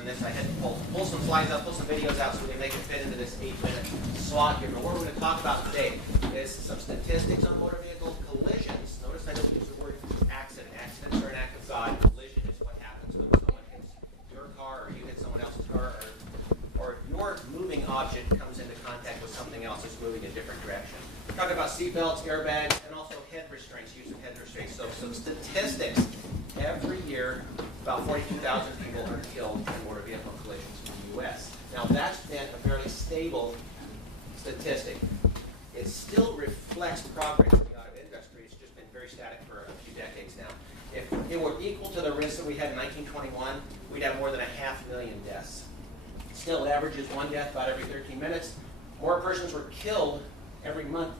than this. I had to pull some slides out, pull some videos out so we can make it fit into this 8-minute slot here. But what we're going to talk about today is some statistics on motor vehicle collisions. Notice I don't use the word accident. Accidents are an act of God. Collision is what happens when someone hits your car or you hit someone else's car, or your moving object comes into contact with something else that's moving in a different direction. We're talking about seatbelts, airbags, and also head restraints, use of head restraints. So some statistics. Every year, about 42,000 people are killed in motor vehicle collisions in the U.S. Now, that's been a fairly stable statistic. It still reflects progress in the auto industry. It's just been very static for a few decades now. If it were equal to the risk that we had in 1921, we'd have more than 500,000 deaths. Still, it averages one death about every 13 minutes. More persons were killed every month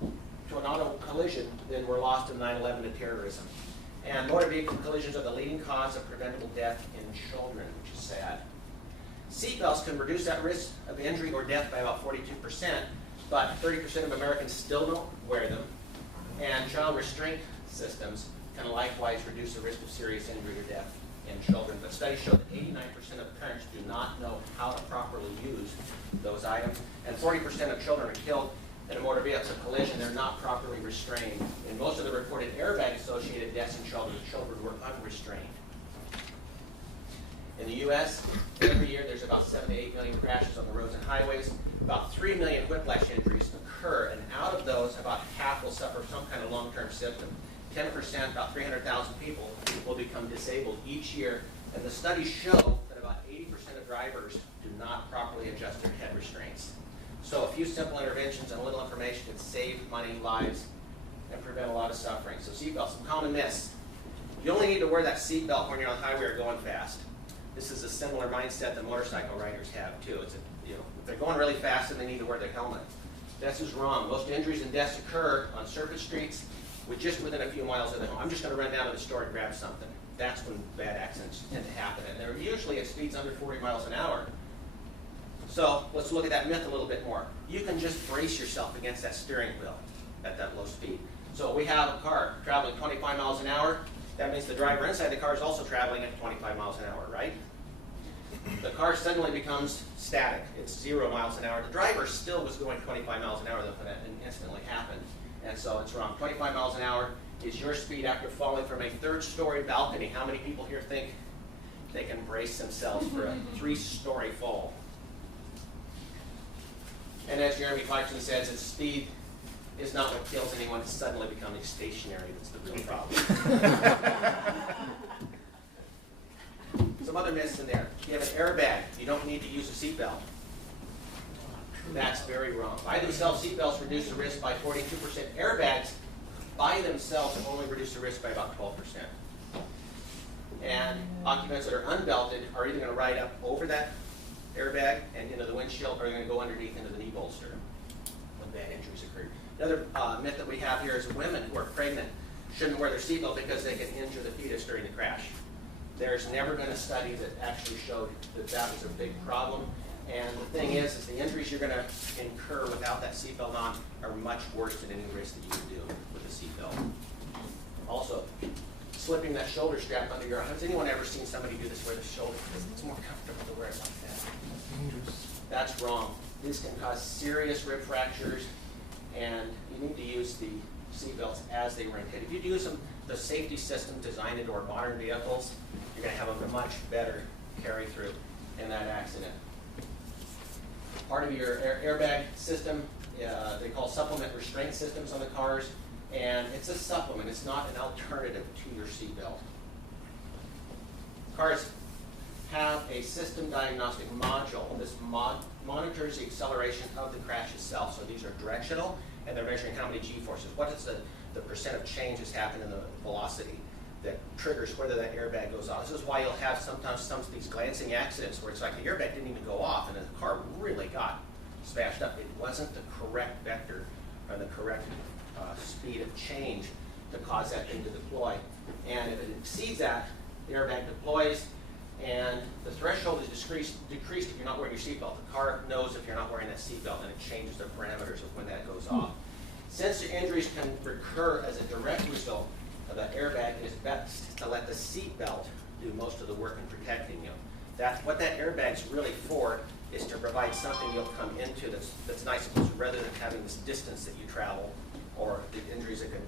to an auto collision than were lost in 9/11 to terrorism. And motor vehicle collisions are the leading cause of preventable death in children, which is sad. Seatbelts can reduce that risk of injury or death by about 42%, but 30% of Americans still don't wear them. And child restraint systems can likewise reduce the risk of serious injury or death in children. But studies show that 89% of parents do not know how to properly use those items, and 40% of children are killed in a motor vehicle collision. They're not properly restrained. In most of the reported airbag-associated deaths in children, the children were unrestrained. In the U.S., every year there's about 7 to 8 million crashes on the roads and highways. About 3 million whiplash injuries occur, and out of those, about half will suffer some kind of long-term symptom. 10%, about 300,000 people, will become disabled each year, and the studies show that about 80% of drivers do not properly adjust their head restraints. So a few simple interventions and a little information can save money, lives, and prevent a lot of suffering. So seatbelts, some common myths. You only need to wear that seatbelt when you're on the highway or going fast. This is a similar mindset that motorcycle riders have too. It's if they're going really fast, then they need to wear their helmet. This is wrong. Most injuries and deaths occur on surface streets just within a few miles of the home. I'm just going to run down to the store and grab something. That's when bad accidents tend to happen, and they're usually at speeds under 40 miles an hour. So let's look at that myth a little bit more. You can just brace yourself against that steering wheel at that low speed. So we have a car traveling 25 miles an hour. That means the driver inside the car is also traveling at 25 miles an hour, right? The car suddenly becomes static. It's 0 miles an hour. The driver still was going 25 miles an hour when that instantly happened. And so it's wrong. 25 miles an hour is your speed after falling from a 3rd-story balcony. How many people here think they can brace themselves for a 3-story fall? And as Jeremy Clarkson says, it's speed is not what kills anyone suddenly becoming stationary. That's the real problem. Some other myths in there. You have an airbag. You don't need to use a seatbelt. That's very wrong. By themselves, seatbelts reduce the risk by 42%. Airbags, by themselves, only reduce the risk by about 12%. And occupants that are unbelted are either going to ride up over that airbag and into the windshield, or they're going to go underneath into the knee bolster when bad injuries occur. Another myth that we have here is women who are pregnant shouldn't wear their seatbelt because they can injure the fetus during the crash. There's never been a study that actually showed that that was a big problem. And the thing is the injuries you're going to incur without that seatbelt on are much worse than any risk that you would do with a seatbelt. Also, slipping that shoulder strap under your arm. Has anyone ever seen somebody do this where the shoulder, because it's more comfortable to wear it like that? That's wrong. This can cause serious rib fractures, and you need to use the seatbelts as they were intended. If you use them, the safety system designed into our modern vehicles, you're going to have a much better carry-through in that accident. Part of your airbag system, they call supplement restraint systems on the cars, and it's a supplement. It's not an alternative to your seatbelt. Cars have a system diagnostic module. This monitors the acceleration of the crash itself. So these are directional, and they're measuring how many G-forces. What is the percent of change that's happened in the velocity that triggers whether that airbag goes off. This is why you'll have sometimes some of these glancing accidents where it's like the airbag didn't even go off and the car really got smashed up. It wasn't the correct vector or the correct speed of change to cause that thing to deploy. And if it exceeds that, the airbag deploys, and the threshold is decreased if you're not wearing your seatbelt. The car knows if you're not wearing that seatbelt, and it changes the parameters of when that goes off. Since your injuries can recur as a direct result of that airbag, it is best to let the seatbelt do most of the work in protecting you. What that airbag's really for is to provide something you'll come into that's nice and close, rather than having this distance that you travel, or the injuries that can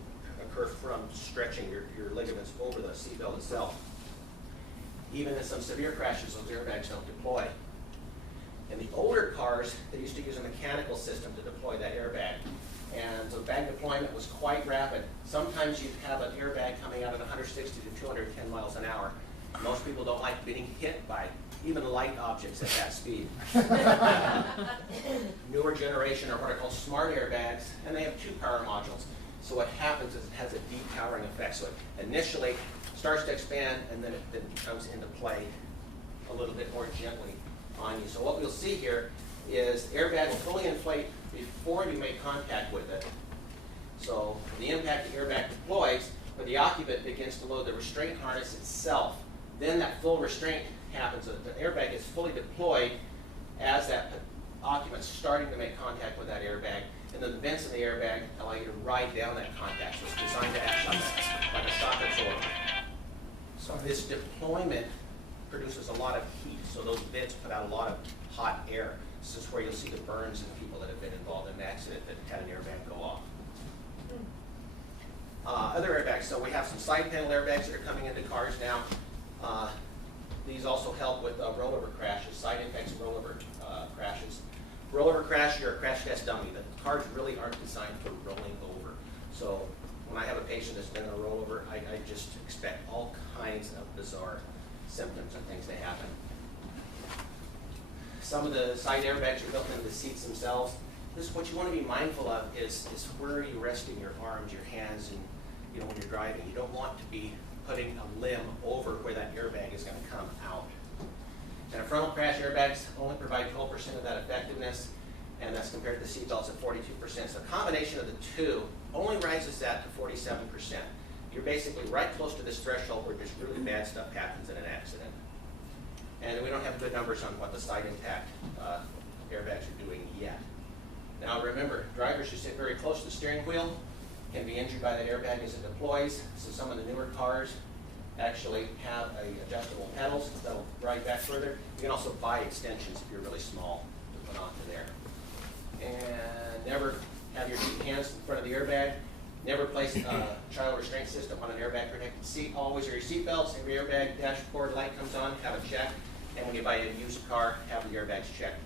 occur from stretching your ligaments over the seatbelt itself. Even in some severe crashes, those airbags don't deploy. In the older cars, they used to use a mechanical system to deploy that airbag. And so bag deployment was quite rapid. Sometimes you'd have an airbag coming out at 160 to 210 miles an hour. Most people don't like getting hit by even light objects at that speed. Newer generation are what are called smart airbags, and they have 2 power modules. So what happens is it has a depowering effect. So it initially starts to expand, and then it comes into play a little bit more gently on you. So what we'll see here is the airbag will fully inflate before you make contact with it. So the impact the airbag deploys, where the occupant begins to load the restraint harness itself. Then that full restraint happens. The airbag is fully deployed as that occupant's starting to make contact with that airbag. And then the vents in the airbag allow you to ride down that contact. So it's designed to act like a shock absorber. So this deployment produces a lot of heat. So those vents put out a lot of hot air. This is where you'll see the burns in people that have been involved in an accident that had an airbag go off. Other airbags. So we have some side panel airbags that are coming into cars now. These also help with rollover crashes, side impacts and rollover crashes. Rollover crash, you're a crash test dummy. The cars really aren't designed for rolling over. So when I have a patient that's been in a rollover, I just expect all kinds of bizarre symptoms and things to happen. Some of the side airbags are built into the seats themselves. This is what you want to be mindful of is where are you resting your arms, your hands, and when you're driving. You don't want to be putting a limb over where that airbag is going to come out. And frontal crash airbags only provide 12% of that effectiveness, and that's compared to the seatbelts at 42%. So the combination of the two only rises that to 47%. You're basically right close to this threshold where just really bad stuff happens in an accident. And we don't have good numbers on what the side impact airbags are doing yet. Now remember, drivers who sit very close to the steering wheel can be injured by that airbag as it deploys. So some of the newer cars actually have adjustable pedals that'll ride back further. You can also buy extensions if you're really small to put onto there. And never have your hands in front of the airbag. Never place a child restraint system on an airbag protected seat. Always wear your seat belts. Every airbag dashboard light comes on, have it checked. And when you buy a used car, have the airbags checked.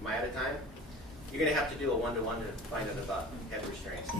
Am I out of time? You're going to have to do a one-to-one to find out about head restraints.